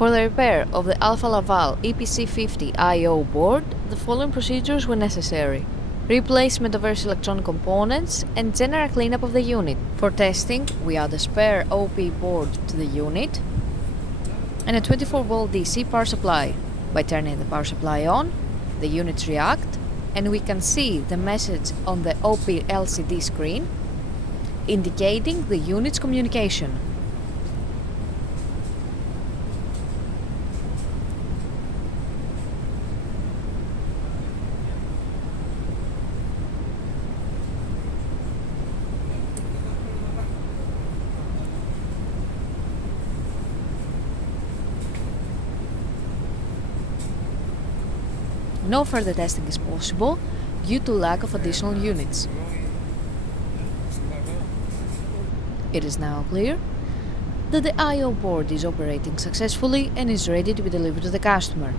For the repair of the Alfa Laval EPC50 I/O board, the following procedures were necessary: replacement of various electronic components and general cleanup of the unit. For testing, we add a spare OP board to the unit and a 24-volt DC power supply. By turning the power supply on, the units react and we can see the message on the OP LCD screen indicating the unit's communication. No further testing is possible due to lack of additional units. It is now clear that the I/O board is operating successfully and is ready to be delivered to the customer.